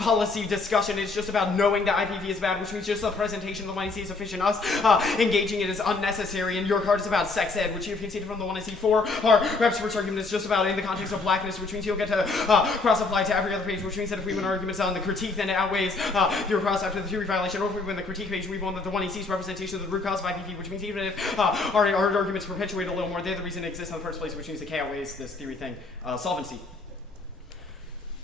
policy discussion. It's just about knowing that IPV is bad, which means just the presentation of the 1AC is sufficient. Us engaging it is unnecessary, and your card is about sex ed, which you have conceded from the 1AC. 4, our reps first argument is just about in the context of blackness, which means you'll get to cross-apply to every other page, which means that if we win arguments on the critique, then it outweighs your cross after the theory violation, or if we win the critique page, we've won that the 1AC's representation of the root cause of IPV, which means even if our arguments perpetuate a little more, they're the reason it exists in the first place, which means the K outweighs this theory thing. Solvency.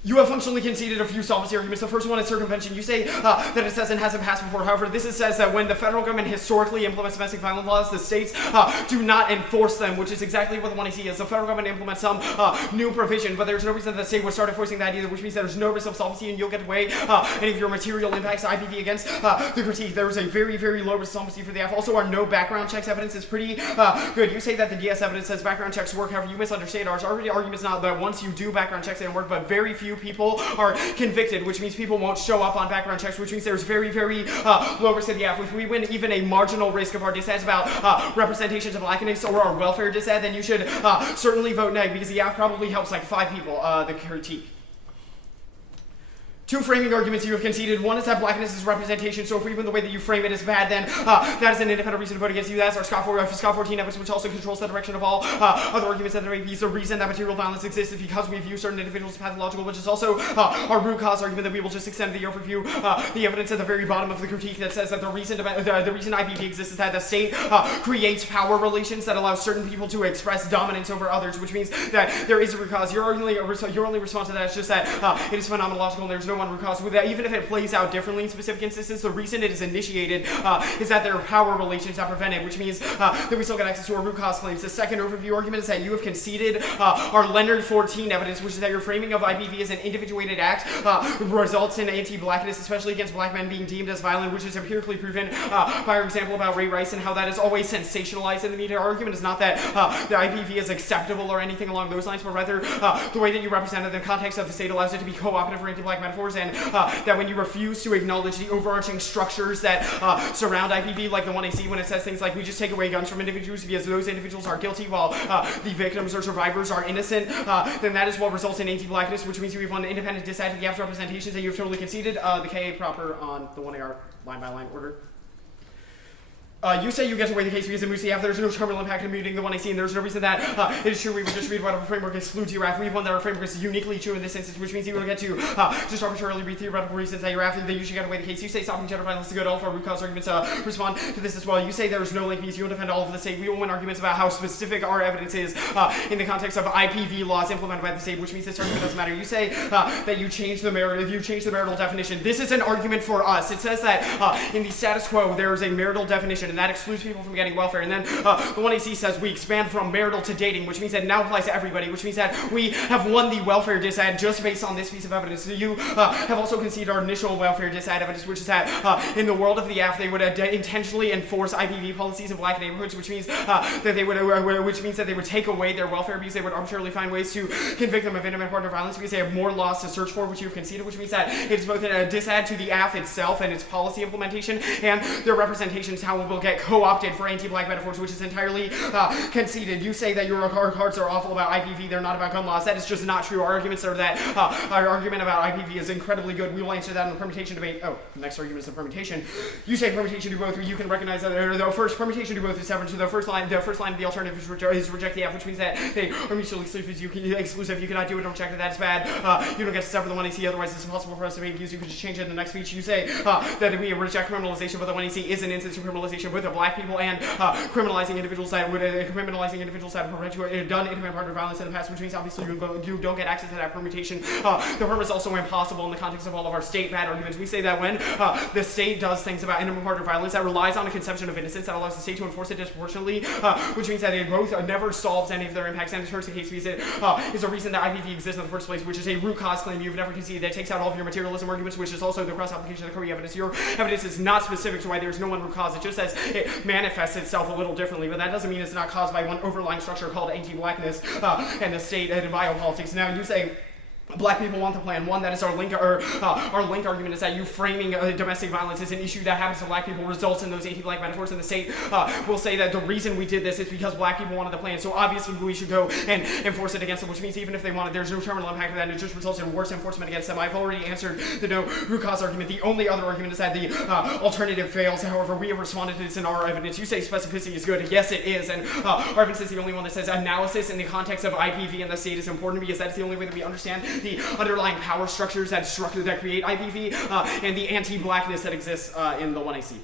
You have functionally conceded a few solvency arguments. The first one is circumvention. You say that it says and hasn't passed before. However, this says that when the federal government historically implements domestic violence laws, the states do not enforce them, which is exactly what the 1AC is. The federal government implements some new provision, but there's no reason that the state would start enforcing that either, which means that there's no risk of solvency and you'll get away any of your material impacts to IPV against the critique. There is a very, very low risk of solvency for the F. Also, our no background checks evidence is pretty good. You say that the DS evidence says background checks work. However, you misunderstand ours. Our argument is not that once you do background checks, they don't work, but very few people are convicted, which means people won't show up on background checks, which means there's very, very low risk of the F. If we win even a marginal risk of our dissents about representations of blackness or our welfare dissent, then you should certainly vote neg, because the F probably helps like 5 people, the critique. 2 framing arguments you have conceded. One is that blackness is representation, so if even the way that you frame it is bad, then that is an independent reason to vote against you. That's our Scott 14 evidence, which also controls the direction of all other arguments that there may be. The reason that material violence exists is because we view certain individuals as pathological, which is also our root cause argument that we will just extend the overview. The evidence at the very bottom of the critique that says that the reason IPV exists is that the state creates power relations that allow certain people to express dominance over others, which means that there is a root cause. Your only response to that is just that it is phenomenological and there's no one root cause. With that, even if it plays out differently in specific instances, the reason it is initiated is that there are power relations that prevent it, which means that we still get access to our root cause claims. The second overview argument is that you have conceded our Leonard 14 evidence, which is that your framing of IPV as an individuated act results in anti-blackness, especially against black men being deemed as violent, which is empirically proven by our example about Ray Rice and how that is always sensationalized in the media. Our argument is not that the IPV is acceptable or anything along those lines, but rather the way that you represent it in the context of the state allows it to be co-operative for anti-black metaphors, and that when you refuse to acknowledge the overarching structures that surround IPV, like the 1AC, when it says things like we just take away guns from individuals because those individuals are guilty while the victims or survivors are innocent, then that is what results in anti-blackness, which means you have one independent dissent of the abstract representations that you have totally conceded. The KA proper on the 1AR line-by-line order. You say you get away the case because in MUCF there's no terminal impact in muting the 1AC, and there's no reason that it is true we would just read whatever framework excludes your Aff. We've won that our framework is uniquely true in this instance, which means you don't get to just arbitrarily read theoretical reasons that you're after that you should get away the case. You say stopping gender violence is good. All of our root cause arguments respond to this as well. You say there is no link because you don't defend all of the state. We will win arguments about how specific our evidence is in the context of IPV laws implemented by the state, which means this argument doesn't matter. You say that you change the marital definition. This is an argument for us. It says that in the status quo there is a marital definition. and that excludes people from getting welfare. And then the 1AC says we expand from marital to dating, which means that it now applies to everybody, which means that we have won the welfare disad just based on this piece of evidence. So you have also conceded our initial welfare disad evidence, which is that in the world of the Aff, they would intentionally enforce IPV policies in black neighborhoods, which means that they would take away their welfare because they would arbitrarily find ways to convict them of intimate partner violence because they have more laws to search for, which you have conceded, which means that it's both a disad to the Aff itself and its policy implementation, and their representations how it will get co-opted for anti-black metaphors, which is entirely conceded. You say that your cards are awful about IPV, they're not about gun laws. That is just not true. Our arguments are that our argument about IPV is incredibly good. We will answer that in the permutation debate. Oh, the next argument is the permutation. You say permutation do both, where you can recognize that the first permutation do both is severed. So the first line of the alternative is reject the Aff, which means that they are mutually exclusive. You cannot do it or reject it. That's bad. You don't get to sever the 1AC, otherwise it's impossible for us to make use. You can just change it in the next speech. You say that we reject criminalization, but the 1AC is an instance of criminalization with the black people and criminalizing individuals that would have perpetuated done intimate partner violence in the past, which means obviously you don't get access to that permutation. The perm is also impossible in the context of all of our state bad arguments. We say that when the state does things about intimate partner violence that relies on a conception of innocence that allows the state to enforce it disproportionately, which means that it both never solves any of their impacts and deterrence the case because it is a reason that IPV exists in the first place, which is a root cause claim you've never conceded that takes out all of your materialism arguments, which is also the cross-application of the Cohen evidence. Your evidence is not specific to why there's no one root cause. It just says it manifests itself a little differently, but that doesn't mean it's not caused by one overlying structure called anti-blackness and the state and biopolitics. Now you say black people want the plan. One, that is our link argument is that you framing domestic violence as an issue that happens to black people results in those anti-black metaphors, and the state will say that the reason we did this is because black people wanted the plan, so obviously we should go and enforce it against them, which means even if they wanted, there's no terminal impact of that, and it just results in worse enforcement against them. I've already answered the no root cause argument. The only other argument is that the alternative fails. However, we have responded to this in our evidence. You say specificity is good. Yes, it is, and our evidence is the only one that says analysis in the context of IPV and the state is important because that's the only way that we understand the underlying power structures that create IPV and the anti-blackness that exists in the 1AC.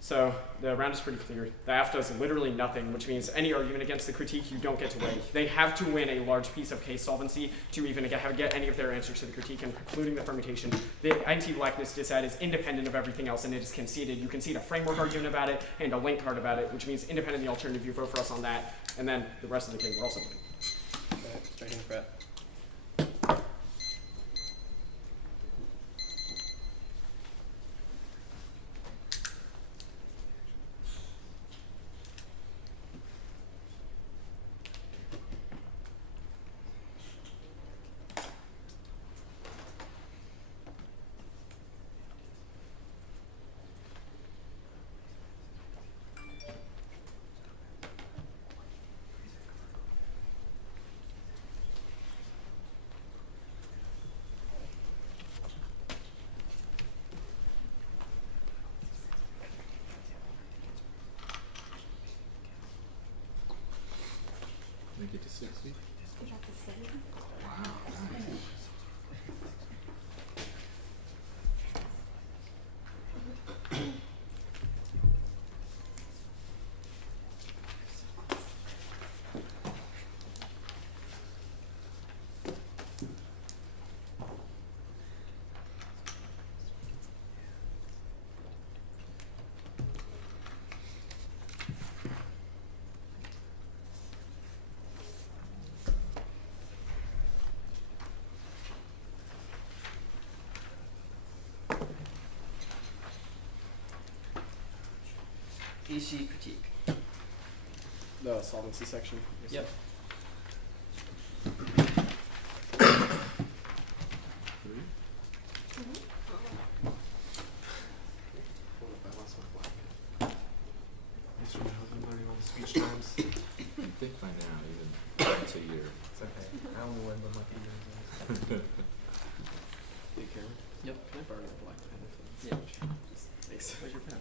So the round is pretty clear. The Aff does literally nothing, which means any argument against the critique you don't get to weigh. They have to win a large piece of case solvency to even get any of their answers to the critique, and concluding the permutation. The anti-blackness disad is independent of everything else, and it is conceded. You concede a framework argument about it and a link card about it, which means independent of the alternative, you vote for us on that, and then the rest of the case we're also voting. Straight in front. Make it to 60. Wow. DC critique. The solvency section. Yep. Speech times. I think by now, even once a year. It's okay. I only win the lucky years. Take care. Yep. Can I borrow your black pen? Yeah. Thanks. Where's your pen?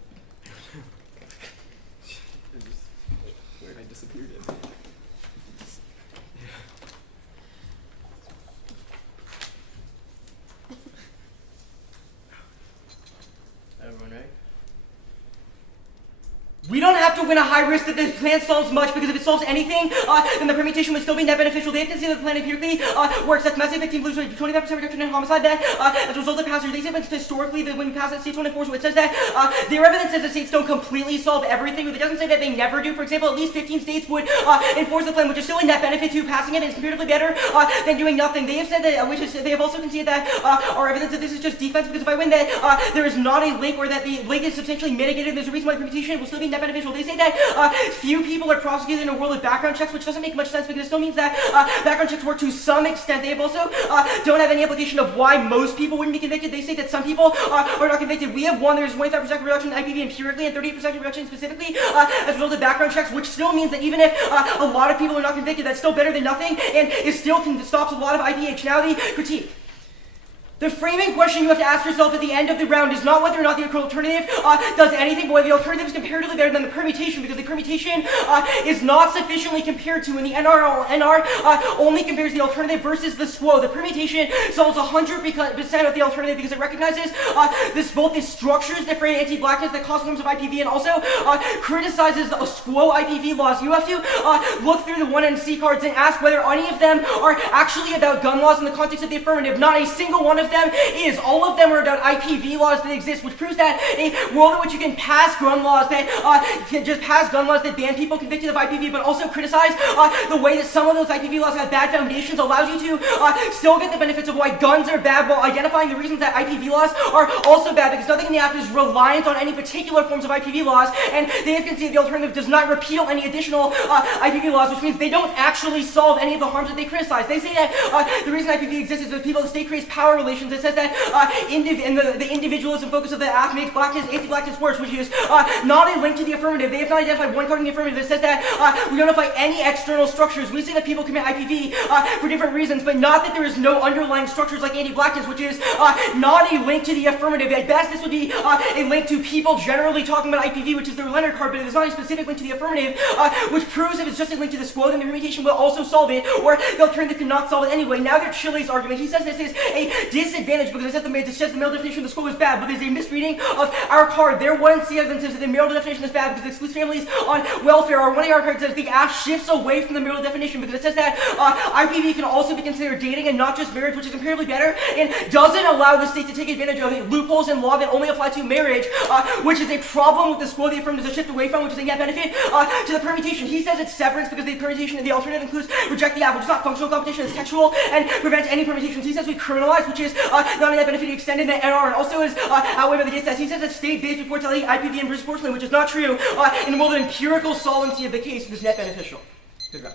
I disappeared it. Everyone ready? We don't have to win a high risk that this plan solves much, because if it solves anything, then the permutation would still be net beneficial. They have to say that the plan empirically works. That's massive 15 believes 25% reduction in homicide. That as a result of passage, they say that historically that when we pass at state 24, so it says that their evidence says that states don't completely solve everything, but it doesn't say that they never do. For example, at least 15 states would enforce the plan, which is still a net benefit to passing it, and it's comparatively better than doing nothing. They have said that, which is they have also conceded that our evidence that this is just defense, because if I win that there is not a link, or that the link is substantially mitigated, there's a reason why permutation will still be net beneficial. They say that few people are prosecuted in a world of background checks, which doesn't make much sense, because it still means that background checks work to some extent. They have also don't have any implication of why most people wouldn't be convicted. They say that some people are not convicted. We have one, there's 25% reduction in IPV empirically and 38% reduction specifically as a result of background checks, which still means that even if a lot of people are not convicted, that's still better than nothing, and it still stops a lot of IPH. Now the critique. The framing question you have to ask yourself at the end of the round is not whether or not the alternative does anything, but whether the alternative is comparatively better than the permutation, because the permutation is not sufficiently compared to, and the NR only compares the alternative versus the SQO. The permutation solves 100% of the alternative because it recognizes both the structures that frame anti-blackness that cause forms of IPV, and also criticizes the SQO IPV laws. You have to look through the 1 and C cards and ask whether any of them are actually about gun laws in the context of the affirmative. Not a single one of them is. All of them are about IPV laws that exist, which proves that a world in which you can pass gun laws that ban people convicted of IPV, but also criticize the way that some of those IPV laws have bad foundations, allows you to still get the benefits of why guns are bad, while identifying the reasons that IPV laws are also bad, because nothing in the app is reliant on any particular forms of IPV laws, and they have conceded the alternative does not repeal any additional IPV laws, which means they don't actually solve any of the harms that they criticize. They say that the reason IPV exists is that the state creates power relations. It says that the individualism focus of the app makes blackness, anti-blackness worse, which is not a link to the affirmative. They have not identified one card in the affirmative that says that we don't identify any external structures. We say that people commit IPV for different reasons, but not that there is no underlying structures like anti-blackness, which is not a link to the affirmative. At best, this would be a link to people generally talking about IPV, which is their Leonard card, but it is not a specific link to the affirmative, which proves if it's just a link to the SQO, then the permutation will also solve it, or the alternative cannot solve it anyway. Now they're Chile's argument. He says this is a disadvantage because it says the male definition of the SQO is bad, but there's a misreading of our card. Their 1C evidence says that the marital definition is bad because it excludes families on welfare. Our 1AR card says the app shifts away from the marital definition because it says that IPV can also be considered dating and not just marriage, which is comparatively better, and doesn't allow the state to take advantage of loopholes in law that only apply to marriage, which is a problem with the SQO the affirmative is a shift away from, which is a net benefit to the permutation. He says it's severance because the permutation and the alternative includes reject the app, which is not functional competition, it's textual, and prevents any permutations. He says we criminalize, which is not a net benefit extended the NR, and also is outweighed by the data sets. He says that state-based reportality IPV and disproportionately, which is not true in the world of empirical solvency of the case, is net beneficial. Good job.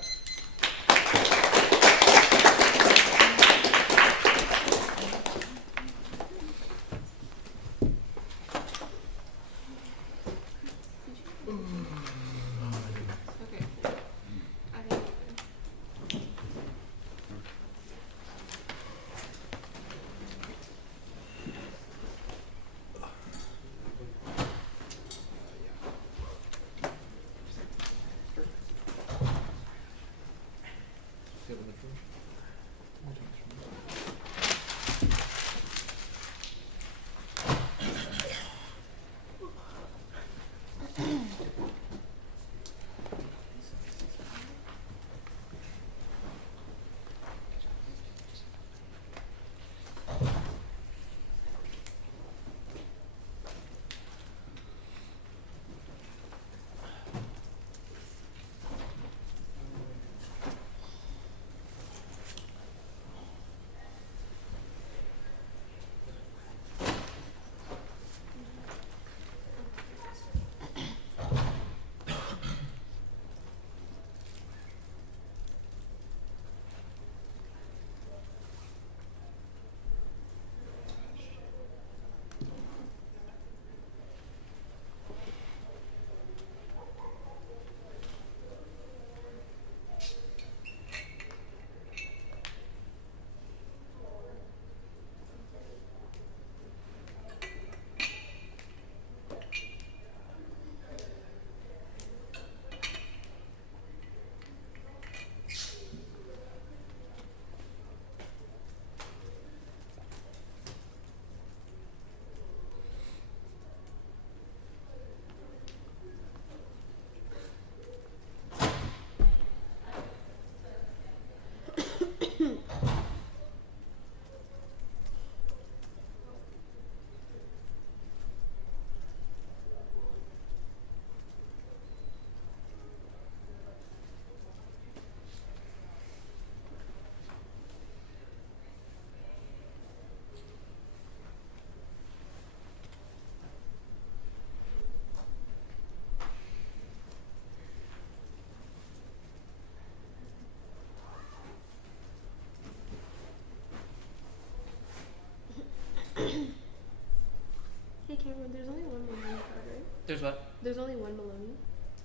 Hey Cameron, there's only one Maloney card, right? There's what? There's only one Maloney.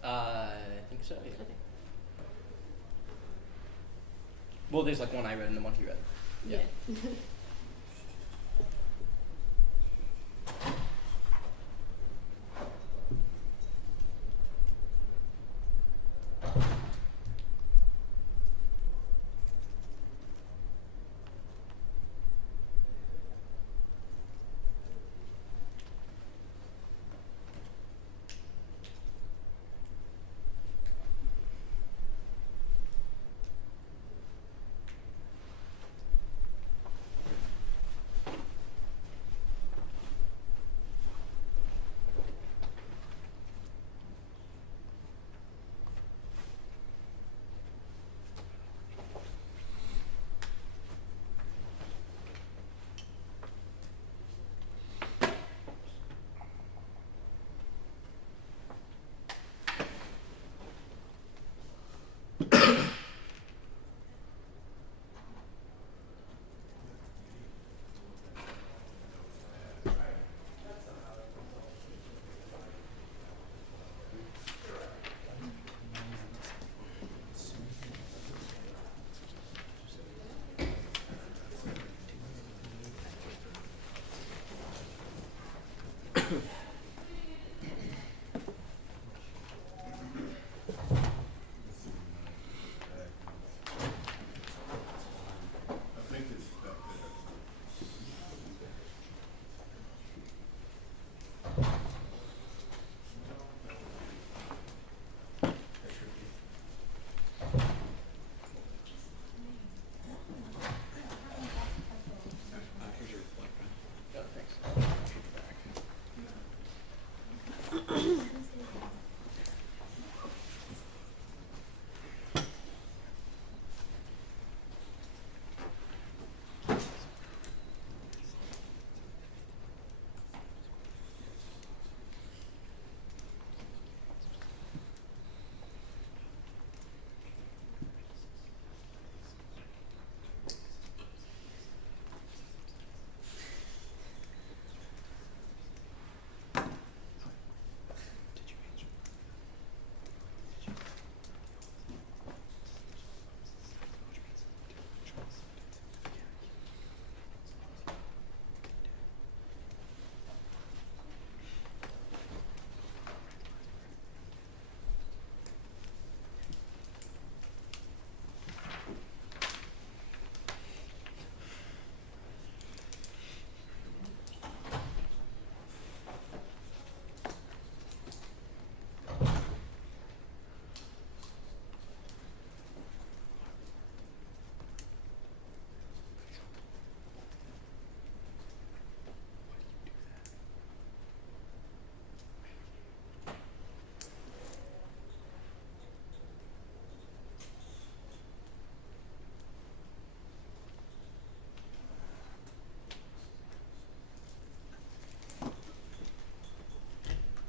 I think so. Yeah. Okay. Well, there's like one I read and then one he read. Yeah.